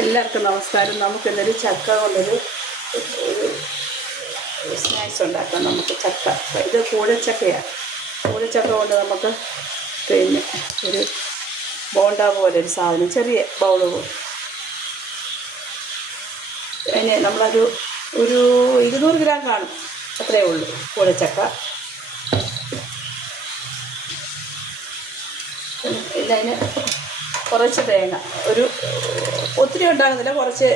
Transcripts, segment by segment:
എല്ലാവർക്കും നമസ്കാരം. നമുക്കിന്നൊരു ചക്ക കൊണ്ടൊരു സ്നാക്സ് ഉണ്ടാക്കാം. നമുക്ക് ചക്ക, ഇത് കൂഴച്ചക്കയാണ്. കൂഴച്ചക്ക കൊണ്ട് നമുക്ക് പിന്നെ ഒരു ബോണ്ട പോലെ ഒരു സാധനം, ചെറിയ ബൗള് പോലെ. അതിന് നമ്മളൊരു 200 ഗ്രാം കാണും, അത്രയേ ഉള്ളൂ കൂഴച്ചക്ക. പിന്നെ അതിന് കുറച്ച് തേങ്ങ, ഒത്തിരി ഉണ്ടാകുന്നില്ല, കുറച്ച്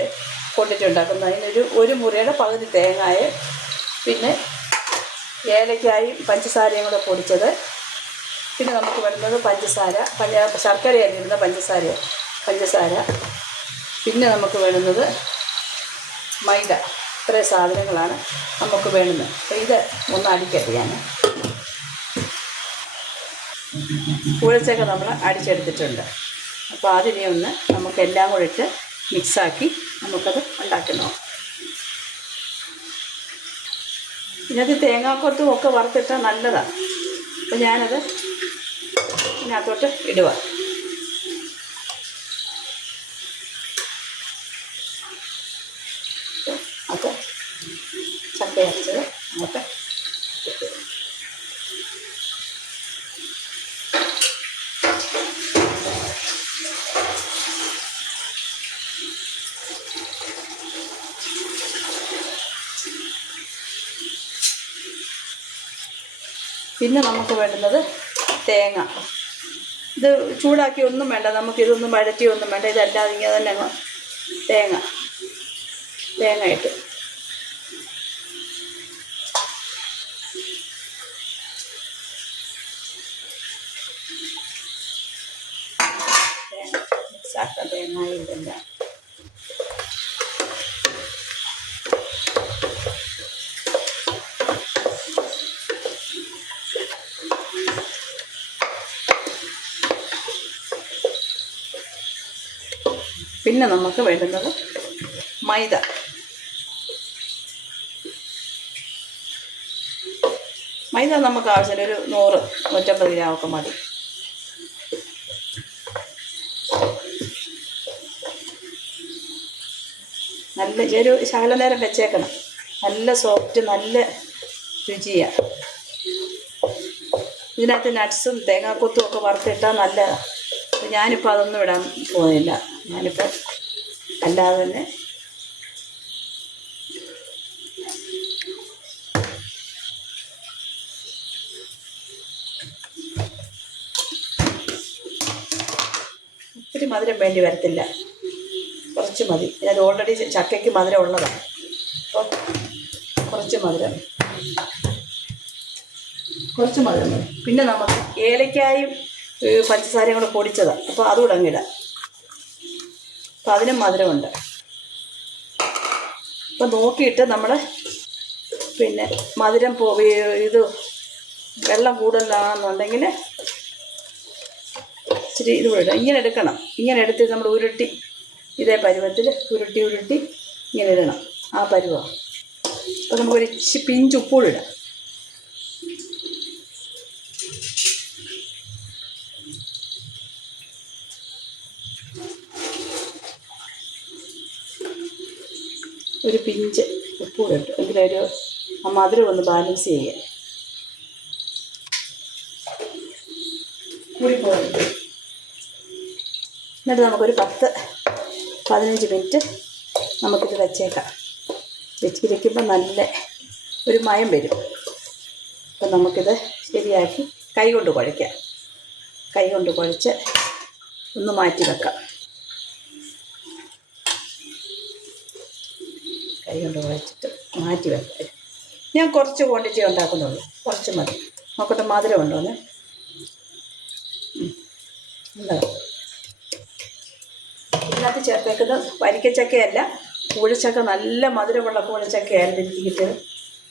ക്വാണ്ടിറ്റി ഉണ്ടാക്കുന്നത്. അതിനൊരു 1 മുറിയുടെ പകുതി തേങ്ങായ, പിന്നെ ഏലക്കായും പഞ്ചസാരയും കൂടെ പൊടിച്ചത്. പിന്നെ നമുക്ക് വരുന്നത് പഞ്ചസാര, ശർക്കരയല്ലിരുന്ന പഞ്ചസാര. പിന്നെ നമുക്ക് വേണ്ടുന്നത് മൈദ. ഇത്രയും സാധനങ്ങളാണ് നമുക്ക് വേണ്ടുന്നത്. അപ്പോൾ ഇത് ഒന്ന് അടിക്കട്ടെ. ഞാൻ കൂഴച്ചക്ക നമ്മൾ അടിച്ചെടുത്തിട്ടുണ്ട്. അപ്പോൾ അതിനെ ഒന്ന് നമുക്കെല്ലാം കൂടെ ഇട്ട് മിക്സാക്കി നമുക്കത് ഉണ്ടാക്കണം. ഇതിനകത്ത് തേങ്ങാക്കൊത്തും ഒക്കെ വറുത്തിട്ടാൽ നല്ലതാണ്. അപ്പോൾ ഞാനത് ഇതിനകത്തോട്ട് ഇടുക. അത് ചക്ക അരച്ചത് അങ്ങോട്ട് ഇട്ടു. പിന്നെ നമുക്ക് വേണ്ടുന്നത് തേങ്ങ. ഇത് ചൂടാക്കി ഒന്നും വേണ്ട, നമുക്കിതൊന്നും വഴറ്റിയൊന്നും വേണ്ട. ഇതല്ലാതെ ഇങ്ങനെ തന്നെ അങ്ങ് തേങ്ങ ഇട്ട് തേങ്ങ ഇടണ്ട. പിന്നെ നമുക്ക് വേണ്ടുന്നത് മൈദ. നമുക്ക് ആവശ്യത്തിന് ഒരു 100-150 ഗ്രാം ഒക്കെ മതി. നല്ല ഒരു ശകലം നേരം വെച്ചേക്കണം. നല്ല സോഫ്റ്റ്, നല്ല രുചിയാണ്. ഇതിനകത്ത് നട്ട്സും തേങ്ങാക്കൊത്തും ഒക്കെ വറുത്തിട്ടാൽ നല്ലതാണ്. ഞാനിപ്പോൾ അതൊന്നും ഇടാൻ പോകുന്നില്ല. ഞാനിപ്പോൾ അല്ലാതെ തന്നെ ഒത്തിരി മധുരം വേണ്ടി വരത്തില്ല, കുറച്ച് മതി. അത് ഓൾറെഡി ചക്കയ്ക്ക് മധുരം ഉള്ളതാണ്. അപ്പോൾ കുറച്ച് മധുരം മതി. പിന്നെ നമുക്ക് ഏലക്കായും പഞ്ചസാരയും കൂടെ പൊടിച്ചതാണ്. അപ്പോൾ അതുകൂടെ അങ്ങിടാം. അപ്പോൾ അതിനും മധുരമുണ്ട്. അപ്പോൾ നോക്കിയിട്ട് നമ്മൾ പിന്നെ മധുരം ഇത് വെള്ളം കൂടുതലാണെന്നുണ്ടെങ്കിൽ ഇച്ചിരി ഇത് കൂടെ ഇങ്ങനെ എടുക്കണം. ഇങ്ങനെ എടുത്ത് നമ്മൾ ഉരുട്ടി, ഇതേ പരുവത്തിൽ ഉരുട്ടി ഇങ്ങനെ ഇടണം. ആ പരുവം. അപ്പോൾ നമുക്കൊരു പിഞ്ച് ഉപ്പൂടെ ഇടാം. ഒരു പിഞ്ച് ഉപ്പൂടെ ഇട്ടു. എങ്കിലൊരു ആ മധുരം ഒന്ന് ബാലൻസ് ചെയ്യുക. കൂടിപ്പോകും. എന്നിട്ട് നമുക്കൊരു 10-15 മിനിറ്റ് നമുക്കിത് വെച്ചേക്കാം. വെച്ചിരിക്കുമ്പോൾ നല്ല ഒരു മയം വരും. അപ്പം നമുക്കിത് ശരിയാക്കി കൈ കൊണ്ട് കുഴയ്ക്കാം. കൈ കൊണ്ട് കുഴച്ച് ഒന്ന് മാറ്റി വെക്കാം. കൈ കൊണ്ട് കുഴച്ചിട്ട് മാറ്റി വെക്കാം. ഞാൻ കുറച്ച് ക്വാണ്ടിറ്റി ഉണ്ടാക്കുന്നുള്ളൂ, കുറച്ച് മതി. നോക്കട്ടെ മധുരം ഉണ്ടോന്ന്. ഇതിനകത്ത് ചേർത്തേക്കുന്നത് വരിക്കച്ചക്കയല്ല, കൂഴച്ചക്ക. നല്ല മധുരമുള്ള കൂഴച്ചക്കയായിരുന്നു എനിക്ക് കിട്ടിയത്.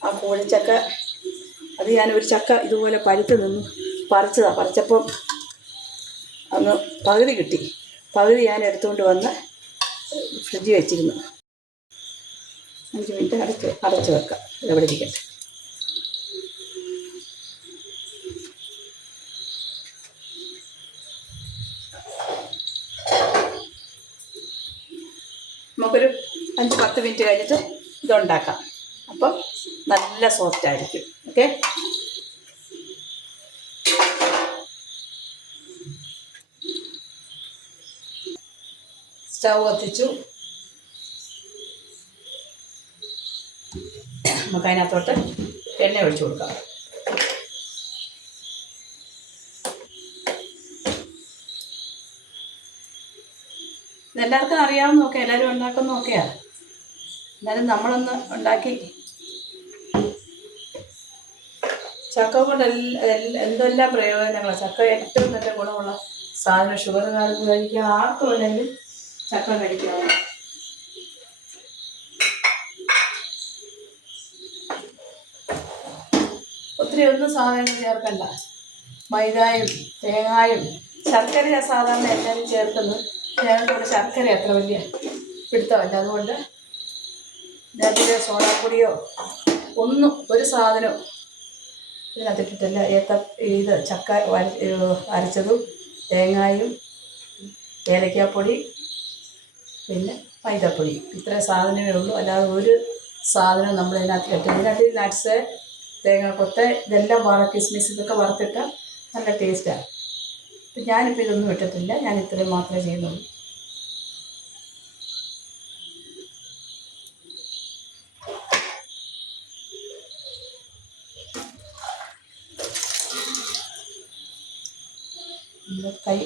ആ കൂഴച്ചക്ക അത് ഞാനൊരു ചക്ക ഇതുപോലെ പഴുത്ത് നിന്ന് പറിച്ചപ്പം അങ്ങ് പകുതി കിട്ടി. പകുതി ഞാൻ എടുത്തുകൊണ്ട് വന്ന് ഫ്രിഡ്ജിൽ വെച്ചിരുന്നു. 5 മിനിറ്റ് അടച്ച് വെക്കാം. എവിടെ ഇരിക്കട്ടെ. നമുക്കൊരു 5-10 മിനിറ്റ് കഴിഞ്ഞിട്ട് ഇതുണ്ടാക്കാം. അപ്പം നല്ല സോഫ്റ്റ് ആയിരിക്കും. ഓക്കെ, സ്റ്റൗ കത്തിച്ചു. നമുക്ക് അതിനകത്തോട്ട് എണ്ണ ഒഴിച്ചു കൊടുക്കാം. ഇതെല്ലാവർക്കും അറിയാവുന്നതൊക്കെ, എല്ലാവരും ഉണ്ടാക്കുന്നതൊക്കെയാണ്. എന്നാലും നമ്മളൊന്ന് ഉണ്ടാക്കി. ചക്ക കൊണ്ട് എന്തെല്ലാം പ്രയോജനങ്ങളാണ്. ചക്ക ഏറ്റവും നല്ല ഗുണമുള്ള സാധനം. ഷുഗറുകാർക്ക് കഴിക്കുക, ആർക്കും വേണമെങ്കിലും ചക്ക കഴിക്കാവുന്ന. ഒത്തിരി ഒന്നും സാധനങ്ങൾ ചേർക്കണ്ട. മൈദായും തേങ്ങായും ശർക്കര സാധാരണ എല്ലാവരും ചേർക്കുന്നത്. ഞങ്ങൾക്കിവിടെ ശർക്കര അത്ര വലിയ പിടുത്തമല്ല. അതുകൊണ്ട് ഇതിനകത്ത് സോഡാപ്പൊടിയോ ഒന്നും ഒരു സാധനവും ഇതിനകത്തിട്ടിട്ടില്ല. ഇത് ചക്ക അരച്ചതും തേങ്ങായും ഏലക്കാപ്പൊടി പിന്നെ മൈദപ്പൊടി, ഇത്ര സാധനമേ ഉള്ളൂ. അല്ലാതെ ഒരു സാധനം നമ്മൾ ഇതിനകത്ത് ഇതിനകത്ത് നട്ട്സ്, തേങ്ങാക്കൊത്ത് ഇതെല്ലാം കിസ്മിസ് ഇതൊക്കെ വറുത്തിട്ട് നല്ല ടേസ്റ്റാണ്. അപ്പം ഞാനിപ്പോൾ ഇതൊന്നും ഇട്ടിട്ടില്ല. ഞാൻ ഇത്രയും മാത്രമേ ചെയ്യുന്നുള്ളൂ. കൈ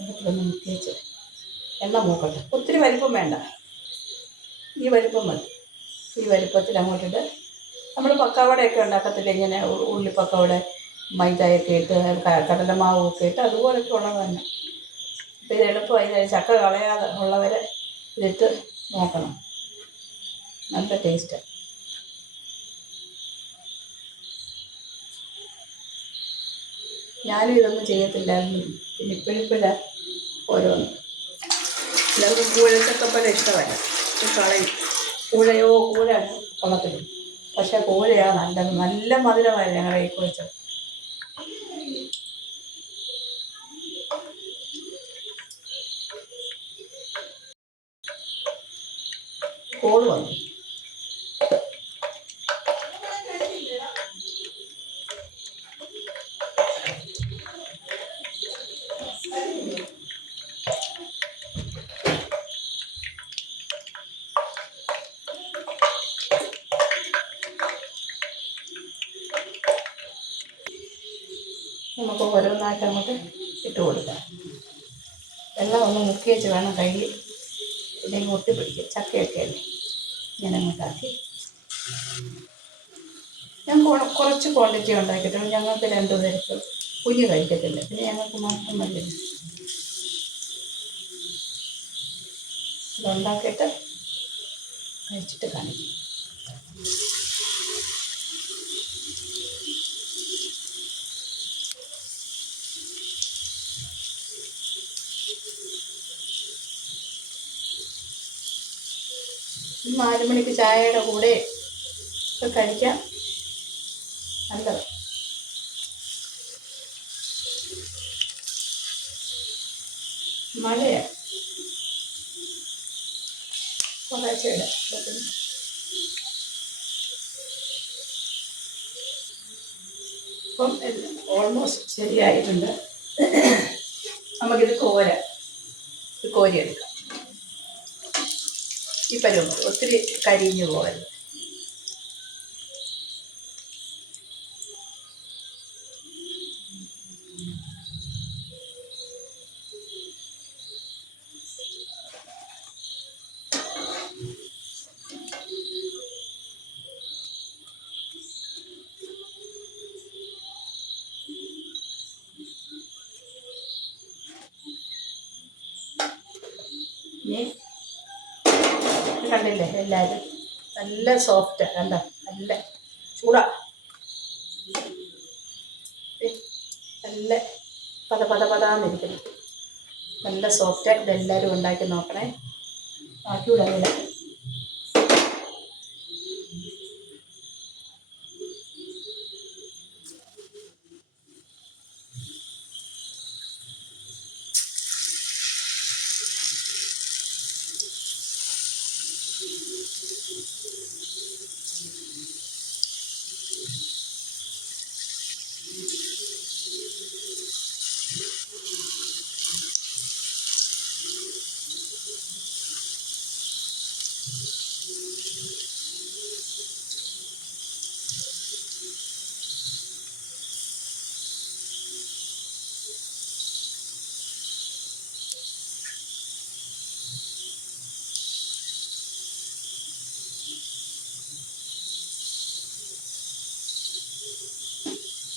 അടുപ്പിലൊന്ന് മുക്കിച്ച് എണ്ണ മൂക്കട്ടെ. ഒത്തിരി വലിപ്പം വേണ്ട, ഈ വലിപ്പം മതി. ഈ വലിപ്പത്തിൽ അങ്ങോട്ടിട്ട് നമ്മൾ പക്കാവടയൊക്കെ ഉണ്ടാക്കത്തില്ല, ഇങ്ങനെ ഉള്ളി പക്കാവട മൈദയൊക്കെ ഇട്ട് കടലമാവൊക്കെ ഇട്ട് അതുപോലൊക്കെ ഉള്ളത് തന്നെ. അപ്പോൾ ഇത് എളുപ്പമായി. ചക്ക കളയാതെ ഉള്ളവരെ ഇതിട്ട് നോക്കണം, നല്ല ടേസ്റ്റാണ്. ഞാനും ഇതൊന്നും ചെയ്യത്തില്ലായിരുന്നു, പിന്നെ ഇപ്പോഴിപ്പോഴാണ് ഓരോന്ന്. എല്ലാവർക്കും കൂഴച്ചക്കപ്പഴം ഇഷ്ടമല്ല, കളയും. കൂഴയോ കൂഴയാണ് കൊള്ളത്തില്ല, പക്ഷേ കൂഴയാണ് നല്ലത്. നല്ല മധുരമായിരുന്നു ഞങ്ങളുടെ ഈ കുഴിച്ച. കോള് വന്നു. നമുക്ക് ഓരോന്നായിട്ട് അങ്ങോട്ട് ഇട്ട് കൊടുക്കാം. എല്ലാം ഒന്ന് മുക്കി വെച്ച് വേണം കയ്യിൽ, ഇല്ലെങ്കിൽ ഒട്ടിപ്പിടിക്കും. ചക്കയൊക്കെ അല്ലേ, ഇങ്ങനെ അങ്ങോട്ടാക്കി. ഞാൻ കുറച്ച് ക്വാണ്ടിറ്റി ഉണ്ടാക്കിയിട്ടുള്ളൂ. ഞങ്ങൾക്ക് 2 പേർക്ക്, കുഞ്ഞ് കഴിക്കത്തില്ല, പിന്നെ ഞങ്ങൾക്ക് മാത്രം മതി. ഇതുണ്ടാക്കിയിട്ട് കഴിച്ചിട്ട് കാണിക്കും. ഈ 4 മണിക്ക് ചായയുടെ കൂടെ ഒക്കെ കഴിക്കാം, നല്ലത്. മഴയാണ് കുറേശ്ശെ ഇടാം. ഇപ്പം ഓൾമോസ്റ്റ് ശരിയായിട്ടുണ്ട്. നമുക്കിത് കോരിയെടുക്കാം. ഈ പരുവം ഒത്തിരി കരിഞ്ഞു പോകരുത്. ഇനി കണ്ടില്ലേ, എല്ലാവരും നല്ല സോഫ്റ്റ് കണ്ട, നല്ല ചൂടാ, നല്ല പതാന്നിരിക്കുന്നു, നല്ല സോഫ്റ്റ്. ഇതെല്ലാവരും ഉണ്ടാക്കി നോക്കണേ. ബാക്കിയൂടെ അതില്ല.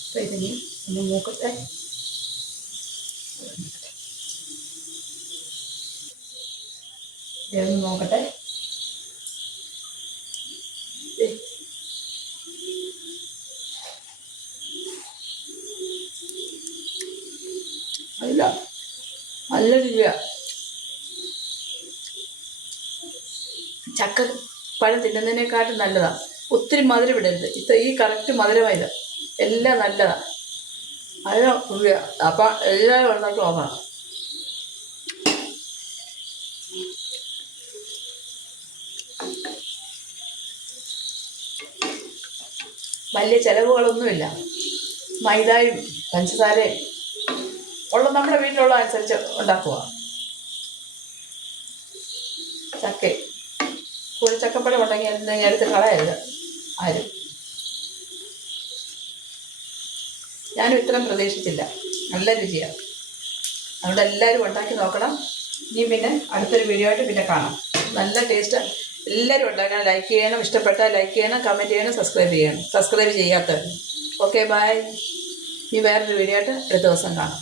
അപ്പോൾ ഇതിനി ഒന്ന് മൂക്കട്ടെ. ഇതൊന്ന് നോക്കട്ടെ. അല്ല, നല്ല രുചിയാണ്. ചക്ക പഴം തിന്നുന്നതിനെക്കാട്ടും നല്ലതാണ്. ഒത്തിരി മധുരം ഇടരുത്. ഈ കറക്റ്റ് മധുരമായത് എല്ലാം നല്ലതാണ്. നല്ല രുചിയാണ്. അപ്പം എല്ലാവരും ഉണ്ടാക്കി നോക്കണം. വലിയ ചിലവുകളൊന്നുമില്ല. മൈദയും പഞ്ചസാരയും ഉള്ള നമ്മുടെ വീട്ടിലുള്ള അനുസരിച്ച് ഉണ്ടാക്കുക. ചക്ക കൂടുതൽ ചക്കപ്പഴം ഉണ്ടെങ്കിൽ എന്തെങ്കിലും എടുത്ത് കളയരുത് ആരും. ഞാനും ഇത്രയും പ്രതീക്ഷിച്ചില്ല. നല്ല രുചിയാണ്. അതുകൊണ്ട് എല്ലാവരും ഉണ്ടാക്കി നോക്കണം. ഇനി പിന്നെ അടുത്തൊരു വീഡിയോ ആയിട്ട് പിന്നെ കാണാം. നല്ല ടേസ്റ്റ്. എല്ലാവരും ഉണ്ടാക്കണം. ലൈക്ക് ചെയ്യണം. ഇഷ്ടപ്പെട്ടാൽ ലൈക്ക് ചെയ്യണം, കമൻറ്റ് ചെയ്യണം, സബ്സ്ക്രൈബ് ചെയ്യാത്തവർ. Okay, bye. ഇനി വേറൊരു വീഡിയോ ആയിട്ട് അടുത്ത ദിവസം കാണാം.